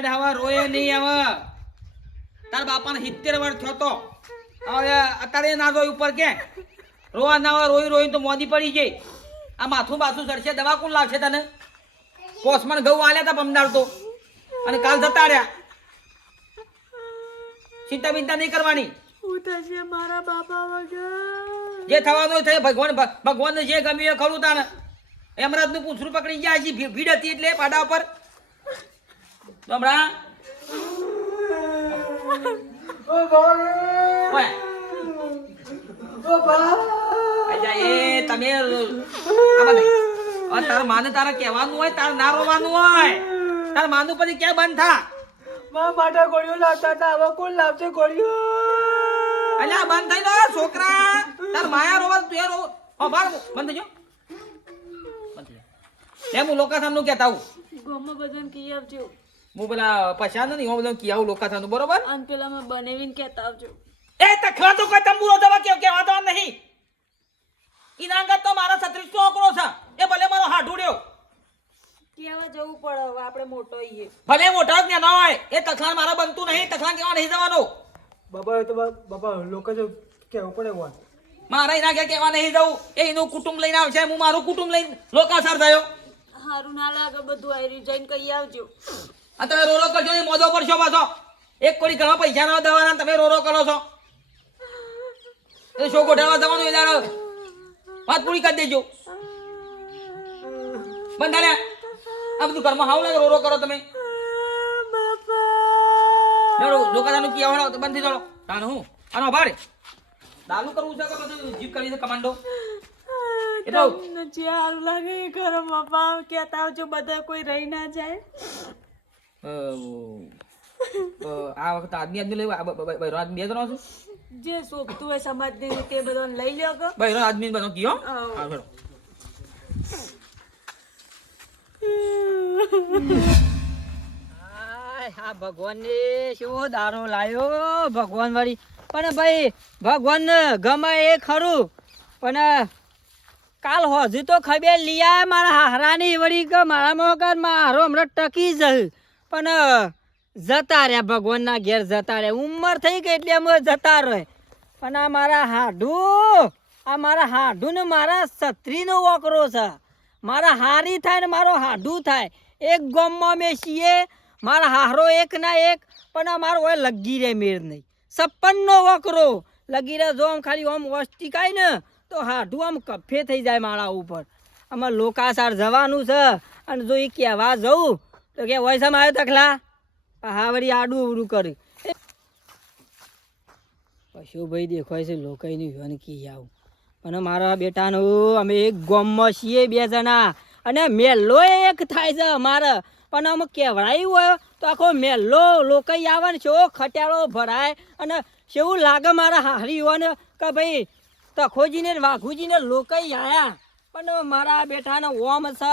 હેડ હવે રોય નહીં હવે. તાર બાપાને સિત્તેર વર્ષ થયો તો. હવે અત્યારે ના રોય ઉપર કે રોવા ના હોય રોઈ રોઈ તો મોદી પડી ગઈ આ માથું બાથું ચડશે દવા કોણ લાવશે તને? પોસમણ ઘઉં આલ્યા તા પમદાર તો. અને કાલ જતા રહ્યા. ચિંતા બિંતા નહીં કરવાની. થશે મારા બાપા વગર. જે થવાનું થાય ભગવાન ભગવાન જે ગમ્યું એ ખરું તાને એમરાજનું પૂછરું પકડી ગયા હજી ભીડ હતી એટલે પાડા ઉપર. તો હમણાં ઓય. અચ્છા, એ તમે આમાં નહીં. હવે તારા માને તારે કહેવાનું હોય તારે ના રોવાનું હોય. તારા માનું પછી ક્યાં બંધ થા? મારા માટે ગોળીઓ લાવતા હતા હવે કોણ લાવશે ગોળીઓ? અલ્યા બંધ થઈ ગયો છોકરા. તાર માયા રોવા તું એ રો ઓ બાર બંધ થઈ ગયો? બંધ થઈ લે હું લોકાથામનું કહેતા આવું. ગોમાં બધાને કહી આવજો. હું પેલા પછાણ નહીં હું બધું કે આવું લોકાથામનું બરોબર? અને પેલા મેં બનાવીને કહેતા આવજો. એ તખલા તો કોઈ તંબુરો દવા કેવ કેવા તો નહીં. ઇનાંગત તો મારા છત્રીસ નો આંકડો છે. એ ભલે મારો હાડુડ્યો કેવા જવું પડે હવે આપણે મોટો ઈએ ભલે મોટા જ ના હોય એ તખલાન મારા બનતું નહીં તખલાન કેવા નહીં જવાનું. બાબા તો બાબા લોકો જો કેવું પડે વાત મારા એના કે કેવા નહીં જવું એ એનું કુટુંબ લઈને આવશે હું મારું કુટુંબ લઈને લોકાસાર થયો. હારું ના લાગે બધું આવી જઈને કહી આવજો. આ તમે રોરો કરશો ને મોદો પડશો પાછો. એક કોડી ઘણા પૈસા ના દવાના, તમે રોરો કરો છો. શો ગોઠવવા જવાનું એ દાડો વાત પૂરી કરી દેજો. બંધાને આ બધું ઘરમાં હાવ લાગે, રોરો કરો તમે. લોકાદાનું કી આવવાનો બંધ થઈ જાડો તાણ હું? આનો ભાડે દારૂ કરવું છે કે બધું જીપ કરી છે કમાન્ડો? તમને જે સારું લાગે કરો પપ્પા કહેતા આવજો, બધા કોઈ રહી ના જાય. આ વખત આદમી આદમી લેવા બૈરો આદમી બે જણો જે શોભતું હોય સમાજની રીતે બધાને લઈ લ્યો કે બૈરો આદમી બધો કયો આવો. હા હેડો. આ ભગવાનને કેવો દારો લાયો ભગવાન વાળી પણ ભાઈ ભગવાન ગમે એ ખરું પણ કાલ હોજી તો ખબર લીયા મારા હારાની વળી કે મારા મોકર મારો હમણાં ટકી જ પણ જતા રહ્યા, ભગવાનના ઘેર જતા રહ્યા. ઉંમર થઈ ગઈ એટલે અમે જતા રહે. પણ આ મારા હાડું, આ મારા હાડું ને મારા છત્રીનો વકરો છે. મારા હારી થાય ને મારો હાડું થાય. એક ગોમમાં મેં છીએ, મારા હારો એક ના એક, પણ આ મારો હોય લગી રે મેળ નહીં. સપ્પનનો વકરો. લગી રે જો આમ ખાલી આમ કાંઈ ને, તો હાડું આમ કફે થઈ જાય મારા ઉપર. આમાં લોકાસાર જવાનું છે. અને જો એ કહેવા જવું તો કે વૈસામ આવ્યો તખલા હા વળી આડું અવડું કરી પશુ ભાઈ દેખાય છે, લોકાઈની વ્યન કી આવું. અને મારા બેટાનું, અમે એક ગામમાં છીએ બે જણા. અને મેલ્લો એક થાય છે અમારે. પણ અમે કહેવડાયું હોય તો આખો મેલ્લો લોકો આવે ને કેવો ખટ્યાળો ભરાય. અને કેવું લાગે મારા હારી હોય ને કે ભાઈ તખોજીને વાઘુજીને લોકો આવ્યા પણ મારા બેટાને ઓમ છે.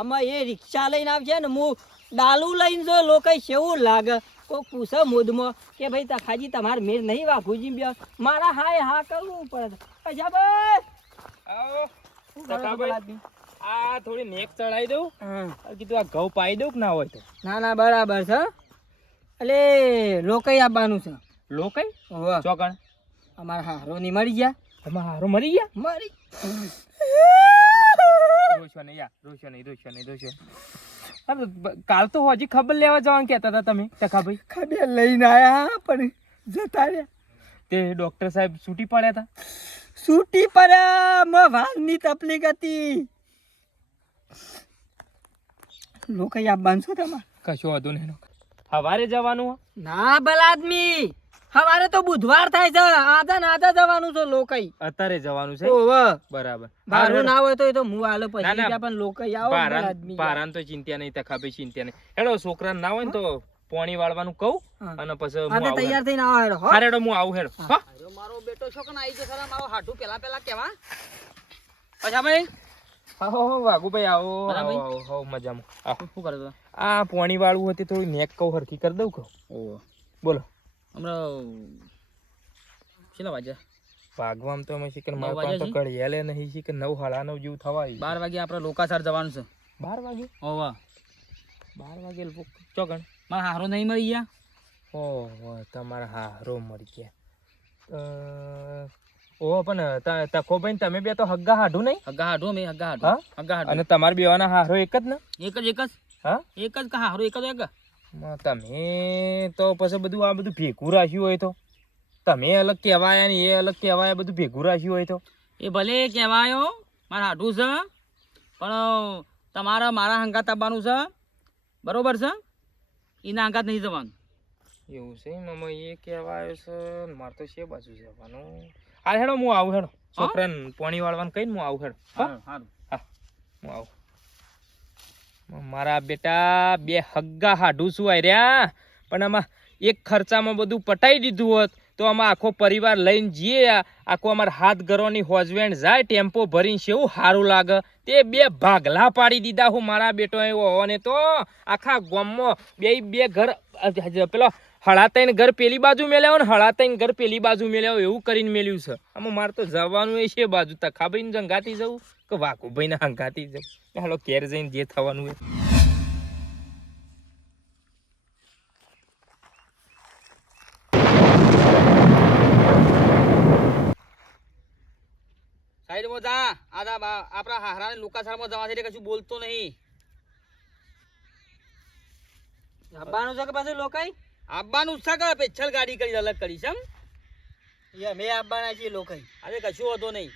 અમે એ રિક્ષા લઈને આવશે ને હું ડાલુ લઈને જો લોકો કેવું લાગે? કોક પૂછે મોદમાં કે ભાઈ ખાજી તમારે મેર નહીં વાઘુજી બે. મારા હાય હા કરવું પડે. આદમી? આ થોડી નેક ચડાવી દઉં. કીધું આ ઘઉં પાઈ દઉં કે ના હોય તો? ના ના બરાબર છે. એટલે લોકઈ આપવાનું છે. લોકઈ. ચોકણ? અમારા હારો ની મરી ગયા. તમારા હારો મરી ગયા? મરી. રોશો નહીં યાર રોશો નહીં રોશો નહીં રોશો. કાલ તો હજી ખબર લેવા જવાનું કહેતા હતા તમે ટકાભાઈ ખબર લઈને આયા પણ જતા રહ્યા. તે ડોક્ટર સાહેબ છૂટી પડ્યા હતા? છૂટી પડ્યા માં વાઘની તકલીફ હતી. લોકો આપવાનું બાંધશો તમારે કશો વાંધો નહીં સવારે જવાનું ના ભલા આદમી. સવારે તો બુધવાર થાય છે. આધા ને આધા જવાનું છે લોકઈ. અત્યારે જવાનું છે? ઓવે બરાબર. બારું ના હોય તો એ તો હું આલે પછી ના. પણ લોકઈ આવો આદમી પારાન તો ચિંતા નહીં તખાભાઈ ચિંતા નહીં. હેડો છોકરા ના હોય ને તો પોણી વાળવાનું કહું અને પછી હું આવું તૈયાર થઈને આવો હેડો, હા. હેડો હું આવું હેડો. હા. મારો બેટો છો કે આવી જશે મારો હાડું પેલા પેલા કેવા? અચ્છા ભાઈ. વાઘુભાઈ આવો આવો મજામાં. શું કરો આ પોણી વાળું હતી થોડી નેક કહું હરખી કરી દઉં કહું બોલો. હમણાં કેટલા વાગ્યા? ભાગવામ તો અમે શીખર નવ મારા વાગ્યા પાસે તો નહીં શીખર નવ હાડા નવ જેવું થવા આવ્યું. બાર વાગે આપણે લોકાસાર જવાનું છે. બાર વાગે? ઓવા બાર વાગે ચોકણ મારા હારો નહીં મળી ગયા? ઓહો તમારા હારો મળી ગયા. ઓહો પણ તકો ભાઈ તમે બે તો હગ્ગા હાઢું નહીં? હગા હાઢું મેં હગા હાઢું. હા? હગા હાડો અને તમારા બેવાના હારો એક જ ને? એક જ એક જ? હા? એક જ કા હારો એક જ એક તમે તો પછી બધું આ બધું ભેગું રાખ્યું હોય તો? તમે અલગ કહેવાય ને એ અલગ કહેવાય બધું ભેગું રાખ્યું હોય તો? એ ભલે કહેવાયો મારા હાડું છે. પણ તમારે મારા હંગાત આપવાનું છે. બરોબર છે? એના હંગાત નહીં જવાનું એવું છે મમ્મી એ કહેવાયો છે મારે તો છે બાજુ જવાનું. હા હેડો હું આવું હેડો. છોકરાને પોણી વાળવાનું કહીને હું આવું હેડો. હા? હા હું આવું. મારા બેટા, બે હગ્ગા હાઢું છું રહ્યા પણ આમાં એક ખર્ચામાં બધું પટાઈ દીધું હોત, તો આમાં આખો પરિવાર લઈને જઈએ આખો અમારા હાથ ઘરોની હોજવેણ જાય, ટેમ્પો ભરીને છે એવું સારું લાગે. તે બે ભાગલા પાડી દીધા હું મારા બેટો એવો. અને તો આખા ગામમાં બે બે ઘર પેલો હળાતાઈને ઘર પેલી બાજુ મેલ્યા ને, હળાતાઈને ઘર પેલી બાજુ મેળ્યો એવું કરીને મેલ્યું છે. આમાં મારે તો જવાનું એ છે બાજુ. તખાભાઈને જંગાતી જવું. કે વાકુભાઈને હંગાતી જવું હાલો ઘેર જઈને જે થવાનું હોય. સાઈડમાં જા. આદા આપણા હારાને લુકાસારમાં જવા છે કશું બોલતો નહીં. આવવાનું છે કે પાછું લોકાઈ આવવાનું છે કે ગાડી કરી અલગ કરી છે એમ? એ અમે આવવાના છીએ લોકાઈ અરે કશું હતો નહીં.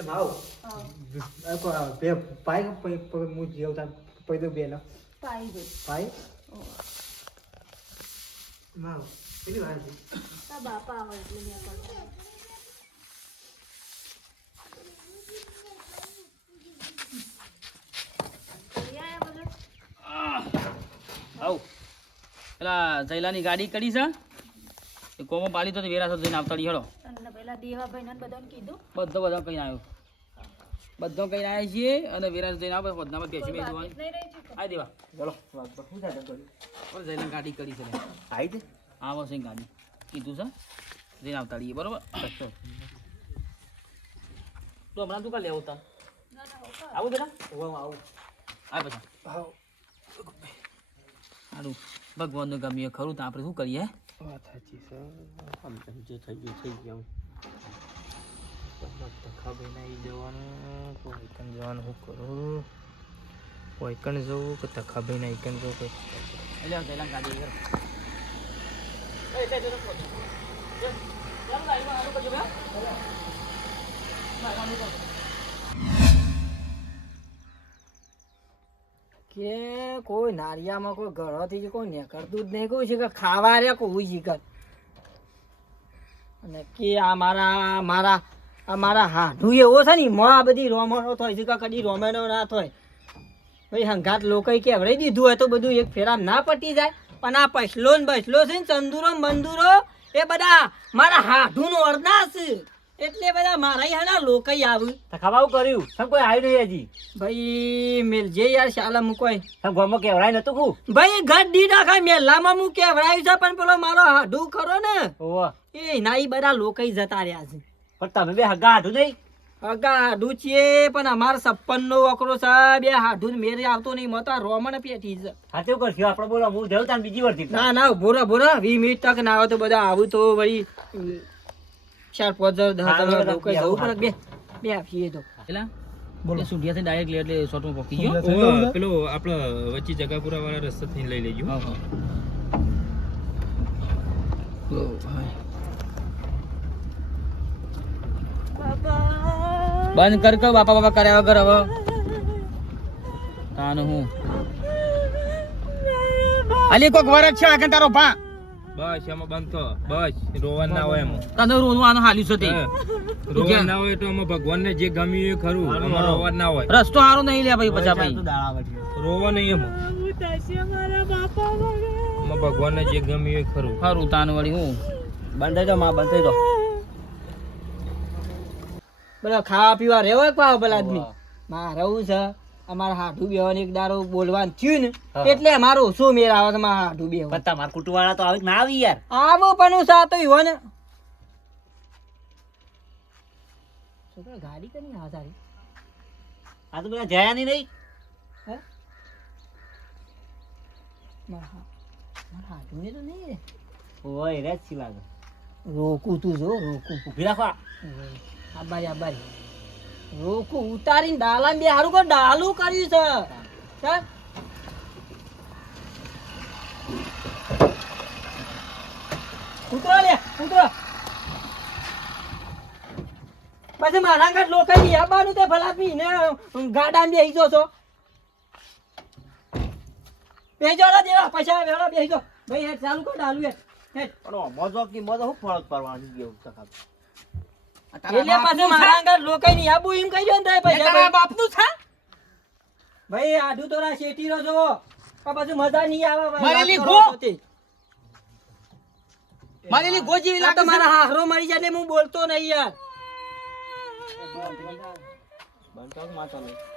એ ભાવ? બે પાઈ હું જેવતા પૈદો બે ના પાઈ દે. પાઈ માવ કેટલી વાર છે? તા બાપા આવે એટલે મેં કરતા આવ. પેલા જયલાની ગાડી કરી છે. એ કોમો પાડી તો વેરા જઈને આવતાડી હેડો. અને પેલા દેવાભાઈ ને બધાને કીધું. બધો બધા કઈ આવ્યો. બધો કઈ આવ્યા છીએ અને વેરા જઈને આવે બધામાં બેસી મેં રહી ચૂકે આ દેવા. ચલો પણ જઈને ગાડી કરી છે આઈ દે આવો છે ગાડી. કીધું છે જઈને આવતાડીએ બરોબર? તો હમણાં તું કાં લેવું તા આવું જરા હું આવું આ પછી. સારું ભગવાનનું ગમ્યું ખરું તો આપણે શું કરીએ? વાત સાચી છે આમ તેમ જે થઈ ગયું થઈ ગયું તખાભાઈ બનાવી જવાનું કોઈ જવાનું શું કરું કોઈ જવું કે તખાભાઈ ના કણ જવું કઈ એટલે ગાડી કરો કે કોઈ નારિયામાં કોઈ ઘરોથી કોઈ નીકળતું જ નહીં. કોઈ છે કે ખાવા રે કોઈ શીખર અને કે આ મારા મારા, આ મારા હાડું એવો છે ને, એમાં આ બધી રોમણો થાય છે કે કદી રોમેનો ના થાય. ભાઈ, હંગાત લોકો કેવડાઈ દીધું હોય તો બધું એક ફેરા ના પટી જાય. પણ આ પછલો ને બસલો છે ને, ચંદુરો મંદુરો એ બધા મારા હાડું નો અરદાસ એટલે બધા મારા યાના લોકો આવ્યું ખાવા કર્યું? સમ કોઈ આવ્યું નહીં હજી? ભાઈ મેલજે યાર શાલા મૂકવાય. તમ ગામમાં કેવરાય નતું કુ? ભાઈ ઘર દી નાખા મેલામાં હું કેવડાયું છે પણ પેલો મારો હાડું ખરો ને ઓહો. એ ના ઈ બધા લોકો જતા રહ્યા છે. પણ તમે બે હગા હાડુ નહીં? હગા હાડું છે પણ અમાર છપ્પન નો વકરો છે બે હાડું મેરે આવતો નહીં મતા રોમણ પેટી છે. હાથે કરશું. આપણે બોલો હું જવું બીજી વાર ના ના બોરા બોરા વી મિનિટ તક ના આવે તો બધા આવું તો વળી ઉમ, ચાર પાંચ હજાર દસ હજાર જવું પડે બે બે આપીએ તો. એટલે બોલો. સુડિયાથી ડાયરેક્ટ લે એટલે શોર્ટમાં પકી ગયો. પેલો આપણે વચ્ચે જગાપુરા વાળા રસ્તા થી લઈ લેજો. હા હા. ઓ ભાઈ. બાપા બંધ કર કે બાપા બાપા કર્યા વગર હવે. કાન હું. અલી કોક વરસ છે આગળ તારો ભા. બસ એમાં બંધ થો. બસ રોવાનું ના હોય એમાં. તને રોનું આનું હાલ્યું છે તે. રોવાનું ના હોય તો આમાં ભગવાનને જે ગમ્યું એ ખરું આમાં રોવાનું ના હોય. રસ્તો સારો નહીં લે ભાઈ પછી ભાઈ. રોવા નહીં એમાં. ભગવાનને જે ગમ્યું એ ખરું. ખરું તાન વળી હું. બંધ થઈ જાઓ માં બંધ થઈ જાઓ. બધા ખાવા પીવા રહેવો એક પાવ પેલા આદમી? મારે રહું છે. અમારે હાઠું બેવાની એક દારો બોલવાનું થયું ને એટલે મારો ઓછો મેળ આવે છે મારા હાથું બેવાનું પણ તમારા કુટુંબવાળા તો આવી ના આવી યાર. આવો પણ હું સાતો હોય ને છોકરા ગાડી કની આ તારી. આ તો બધા જયા નહીં. નહીં હે મારા ને તો નહીં ઓય રે છી લાગે. રોકું તું જો રોકું. ઊભી રાખવા આબારી આબારી રોકું, ઉતારીને ડાલા બે હારું કો ડાલું કર્યું છે. ઉતરો લે ઉતરો પછી મારા ઘર લોકો આવવાનું તે ભલા ને ગાડા બેસી જો છો. બેસજો રે દેવા પૈસા વેળા બેસજો ભાઈ હેઠ ચાલુ કર, ડાલું હેઠ પણ મોજો કી મજો હું ફરક પડવાનું ગયો એટલે પાછું મારા આગળ લોકો ની આબુ એમ કહી દો ને તારે પૈસા ભાઈ. બાપનું છે? ભાઈ આડું તો રા શેઠી રો જો પછી મજા નહીં આવે ભાઈ. મારેલી ગો. મારેલી ગોજી આ તો મારા હાહરો મરી જાય હું બોલતો નહીં યાર.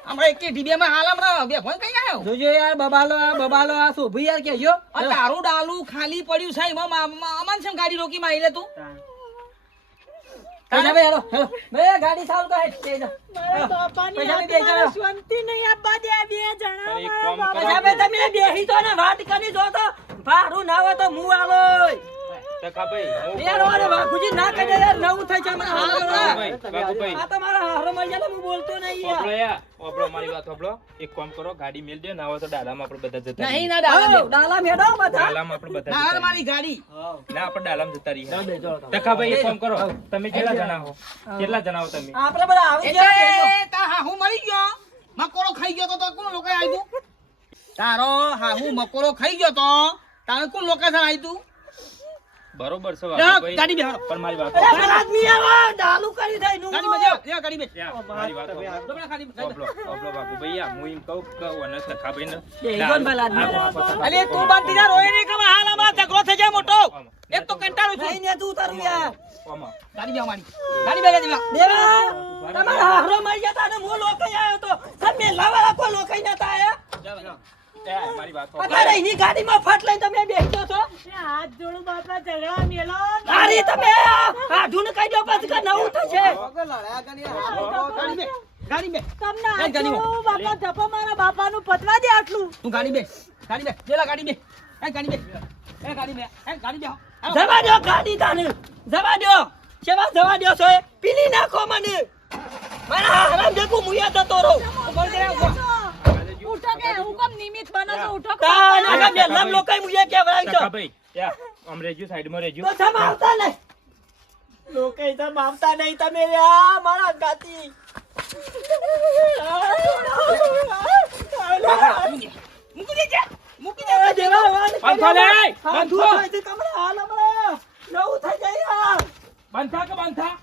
હમણાં એક ડીબીમાં હાલ હમણાં બે ફોન કઈ આવ્યો? જોજો યાર બબાલો આ બબાલો આ શોભી યાર કેજો તારું ડાલું ખાલી પડ્યું છે. એમાં અમાન છે ગાડી રોકી માં આવી લે તું? પૈસા ભાઈ હેલો હેલો ભાઈ ગાડી ચાલુ કર હેડ, જઈ જાઓ. મારા બાપાની બે જણા. શાંતિ નહીં આપવા દે બે જણા મારા બાપા. કરો. પૈસા ભાઈ તમે બેહી તો ને વાત કરી જો તો ભાડું ના હોય તો મું આલો ટકાભાઈ યાર ઓરે વાઘુજી ના કહી દે યાર નવું થાય છે મને હાલ બાબુભાઈ, બાબુભાઈ. આ તો હારો મરી જાય હું બોલતો નહીં યાર. હોભળો યાર, મારી વાત હોભળો. એક કામ કરો ગાડી મેલ દે ના હોય તો ડાલામાં આપણે બધા જતા નહીં ના ડાલા ડાલા મેડો બધા? ડાલામાં આપણે બધા ના મારી ગાડી. ના આપણે ડાલામાં જતા રહીએ. ચાલ બે જોડો તમે. ટકાભાઈ એક કામ કરો. તમે કેટલા જણા હો? કેટલા જણા હો તમે? આપણે બધા આવી ગયા તા હા હું મરી ગયો. મકોરો ખાઈ ગયો તો તો કોણ લોકો આવ્યું તારો હા હું મકોરો ખાઈ ગયો તો. તારે કોણ લોકેશન આવ્યું બરોબર છે. ગાડી બેહાડો. પણ મારી વાત અરે આદમી આવો ડાલુ કરી દે નું ગાડી માં જાઓ, જાઓ, ગાડી માં. મારી વાત હોભળો. ડબલા ગાડી ઓબલો હોભળો, હોભળો બાબુભાઈ, હું એમ કહું કે ઓને ટકાભાઈ ને બે ભલા આદમી. બાપા. અલે તું બાદ દીધા રોય ને કે હાલ હમણાં ઝઘડો થઈ જાય મોટો એક તો કંટાળું છું નહીં ને તું તારું યાર આમાં. ગાડી બેહો મારી ગાડી બેહો દેવા દેવા તમારા હારો મરી જતા ને હું લોકઈ આવ્યો તો તમે લાવા કોઈ લોકઈ નતા આયા વાત હોભળો. અત્યારે એની ગાડીમાં ફટ લઈને તમે બેસજો છો. હાથ જોડું બાપા ઝઘડા મેલો. તારી તમે આઢું કહી દો પછી કે નવું થશે ગાડી બે તમને એ હાથ ગાડીમાં. જોડું બાપા ધપ્પા મારા બાપાનું પતવા દે આટલું. તું ગાડી બે ગાડી બે. જેલા ગાડી બે. એ ગાડી બે. એ ગાડી બે. એ ગાડી બે. જવા દો ગાડી તાને. જવા દો. કેવા જવા દો છો એ? પીલી નાખો મને. મારા હરામ દેખું મુયા જતો રહું. ઊભો રહી જા, ઊભો. ઉઠો કે હું બનો છો ઉઠો કે તાન બાપા. લમ લોકાઈ મુયા કેવડાવી છો ટકાભાઈ, યાર, આમ રહેજો. તો આવતા નહીં લોકાઈ સમ આવતા નહીં તમે લ્યા મારા ગાતી મૂકી દેજે મૂકી દે દેવા લે, બંધ હાલ હમણાં. નવું થઈ જાય. બંધ કે બંધ થા?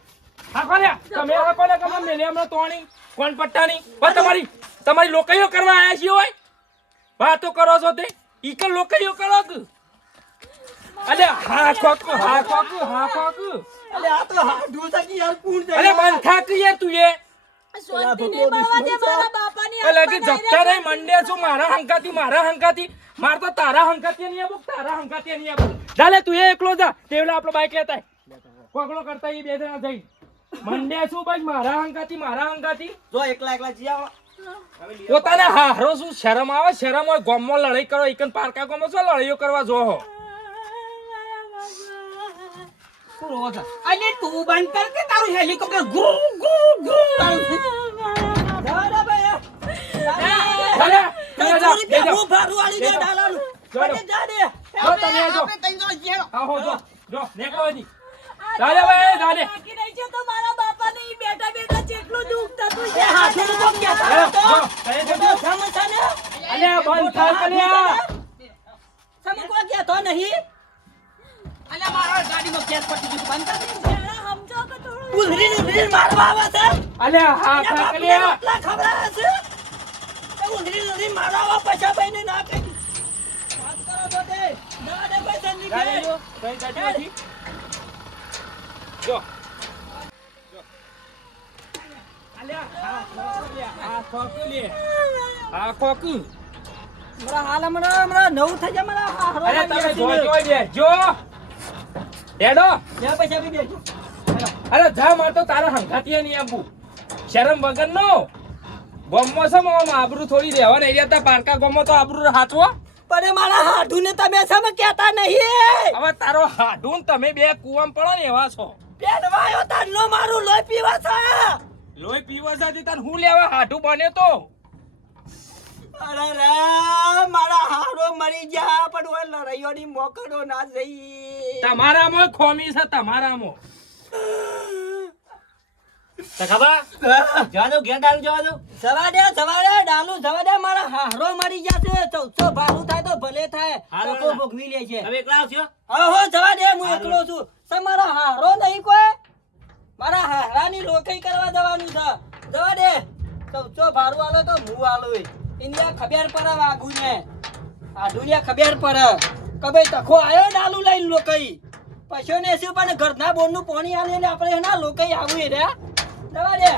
લે, તમે હાંકો લે, કમાલ મેલે હમણાં તોણી, કોણ પટ્ટાની. બસ તમારી તમારી લોકઈઓ કરવા આવ્યા છીએ હોય વાતો કરો છો તે? ઈ કે લોકઈઓ કરો કે? અલે હા કોકુ હા કોકુ હા કોકુ અલે આ તો હા છે કી યાર કુણ જાય. અલે મન બંધ થા કે યાર તું એ અલે કે જપ્તા રહી મંડે છું મારા હંકાતી મારા હંકાતી માર તો તારા હંકાતી નહીં આવું તારા હંકાતી નહીં આવું ચાલે તું એ એકલો જા. તેવલા આપણો બાઈક લેતા. કોકડો કરતા ઈ બે જણા જઈ. મંડે છું ભાઈ મારા હંકાતી મારા હંકાતી જો એકલા એકલા જી આવો પોતાના હારો શું શરમ આવે? શરમ હોય ગોમમાં લડાઈ કરો એકન પારકા ગોમમાં શું લડાઈઓ કરવા જો હો? શું અલે તું બંધ કર કે તારું હેલિકોપ્ટર ગુ ગુ ગુ તારું છે. જવા દે ભાઈ યાર. બેટા ચાલે, જા, ચોરી બે પે જાઓ. હું ભારું વાળી દે ડાલાનું. ચાલો. પછી જા દે. જો તમે આ જો. આપણે ત્રણ જણા છીએ હેલો. હા હો જો જો નેકળો હજી. ચાલે ભાઈ ચાલે બાકી રહી છે તો મારા બાપાને ઈ બેઠા બેઠા જેટલું દુઃખ થતું છે હાથું તો. જો, તો. સમ છે ને? અલ્યા બંધ થા કલ્યા સમ કોઈ કહેતો નહીં અલ્યા મારા ગાડીમાં કેસ પટી ગયું બંધ કરી કે મારવા આવે છે કહી તો. જો આ ખોકું. મારા હાલ હમણાં હમણાં નવું થઈ જાય મારા હારો અરે તમે જો. જો બેસજો. હેડો જા પછી આપી દેજો અરે જા માર તો તારા હંગાતીએ નહીં આવું શરમ વગર નો ગોમમાં છે મામા આબરૂ થોડી રહેવા નહીં રહેતા પારકા ગમો તો આબરૂ હાચવો પણ મારા હાડું ને તમે સમ કહેતા નહીં હવે તારો હાડું ને તમે બે કુવામ પડો ને એવા છો. પેડવાયો તારનો મારું લોહી પીવા છે. લોહી પીવા જાતી તને હું લેવા હાઠું બને તો? અરે મારા હારો મરી ગયા પણ ઓય લડાઈઓની મોકડો ના જઈ. તમારામાં ખોમી છે તમારામાં. સખાબા જવા દો ઘેર ડાલું જવા દો જવા દે જવા દે ડાલુ જવા દે મારા હારો મરી ગયા છે. ચૌદસો ભારું થાય તો ભલે થાય. હારો ભોગવી લે છે હવે એકલા આવશો? હો જવા દે હું એકલો છું તમારા હારો નહીં કોઈ મારા હારાની લોકઈ કરવા જવાનું છે જવા દે ચૌદસો ભારું આલો તો હું આલો ઇન્ડિયા ખબર પડે વાગુ ને આડુલિયા ખબર પડે. કબે તખો આયો ડાલુ લઈને લોકઈ. પૈસો ને શું પણ ઘરના બોરનું પાણી આલે ને આપણે એના લોકઈ આવું રહ્યા. દવા દે